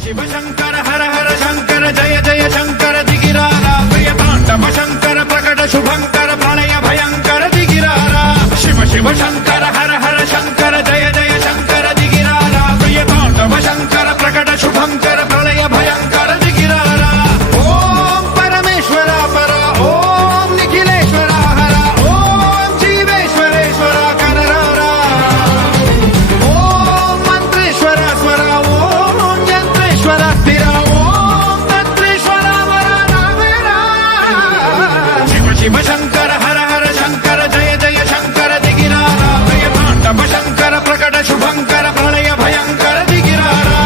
शिव शंकर हर हर शंकर जय जय शंकर दिगिरारा प्रिय तांडव शंकर प्रकट शुभंकर प्रलय भयंकर दिगिरारा शिव शिव शंकर हर हर शंकर जय जय शंकर दिगिरारा प्रिय तांडव शंकर प्रकट शुभंकर प्रलय भयंकर दिगिरारा ओम परमेश्वरा परा ओम निखिलेश्वरा हरा ओम जीवेश्वरेश्वरा कररारा ओम मंत्रेश्वरा स्वरा ओम यंत्रेश्वरा स्थिरा ओम तंत्रेश्वरा वरा नावेरा शिव शिव शंकर हर हर शंकर जय जय शंकर दिगिरारा प्रिय तांडव शंकर प्रकट शुभंकर प्रलय भयंकर दिगिरारा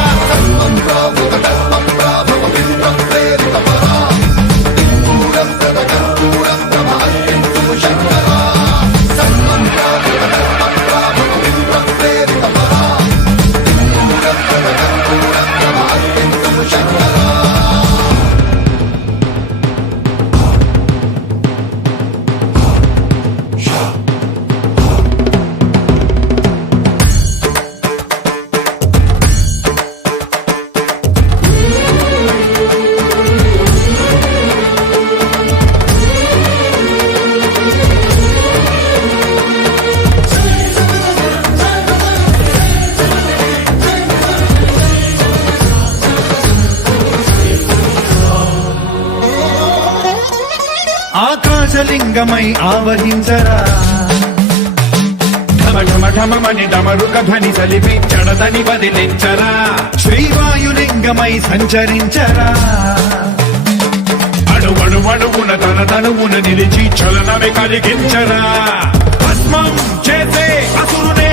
ఆకాశలింగమై ఆవహించరా ఢమ ఢమ ఢమమని డమరుక ధ్వని సలిపి చడదని వదిలించరా శ్రీవాయులింగమై సంచరించరా అణువణువున తన తనువున నిలిచి చలనమే కలిగించరా భస్మం చేసే అసురునే